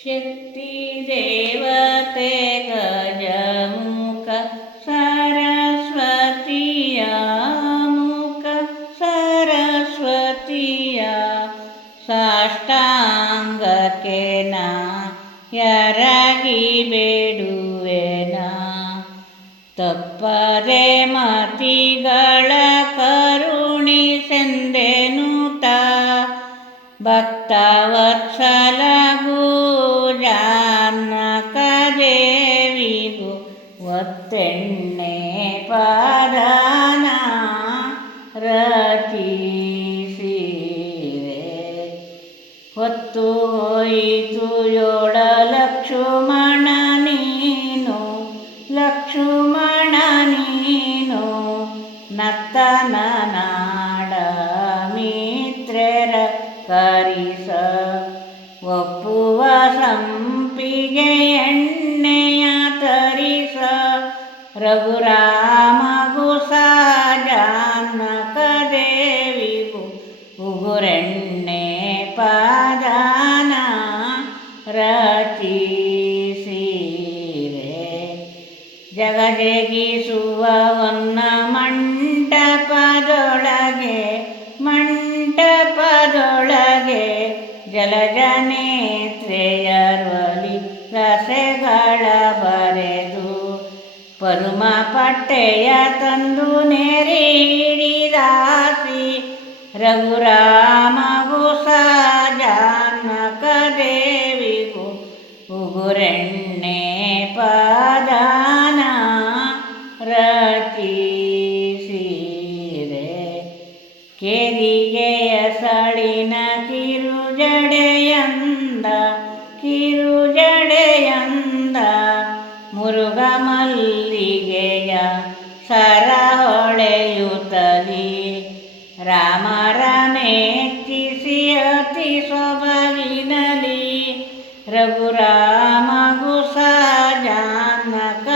ಶಕ್ತಿ ದೇವತೆ ಗಜಮುಖ ಸರಸ್ವತಿಯ ಮುಖ ಸರಸ್ವತಿಯ ಸಾಷ್ಟಾಂಗಕ್ಕೆ ನಾ ಬೇಡುವೆನ ತಪ್ಪದೆ ಮತಿಗಳ ಕರುಣಿಸೆಂದೆನುತ ಭಕ್ತವತ್ಸಲ ಜಾನಕ ಒತ್ತೆಣ್ಣೆ ಪದನ ರಚಿಸಿರೆ ಹೊತ್ತು ಹೋಯಿತು ಯೋಳ ಲಕ್ಷ್ಮಣ ನೀನು ಲಕ್ಷ್ಮಣ ನೀನು ನತ್ತನ ನಾಡ ಮಿತ್ರರ ಕರಿಸ. ಒಪ್ಪುವ ಸಂಪಿಗೆ ತರಿಸ ರಘುರಾಮ ಸಾನಕ ದೇವಿಗೂ ಉಗುರೆಣ್ಣೆ ಪಾದಾನ ರಚಿಸಿರೆ ಜಗಜಗಿಸುವವನ್ನ ಮಂಟಪದೊಳಗೆ ಮಂಟಪದೊಳಗೆ ಜಲಜನೇತ್ರೆಯರ್ವಲಿ ರಸೆಗಳ ಬರೆದು ಪರುಮ ಪಟ್ಟೆಯ ತಂದು ನೆರಿಡಿದಾಸಿ ರಘುರಾಮ ಜಾನಕ ದೇವಿಗೂ ಉಗುರೆಣ್ಣೆ ಪಾದಾನ ರಚಿಸಿರೆ ಕೆರಿಗೆಯ ಸಳಿನ ಕಿರುಜಡೆಯಂದ ಕಿರುಜಡೆಯಂದ ಮುರುಗಮ ಸರ ಹೊಳೆಯುತ್ತಲಿ ರಾಮ ರಮೇತಿಸಿ ಅತಿ ಸೊಬಗಿನಲಿ. ರಘುರಾಮಗು ಸಹಜಾನಕ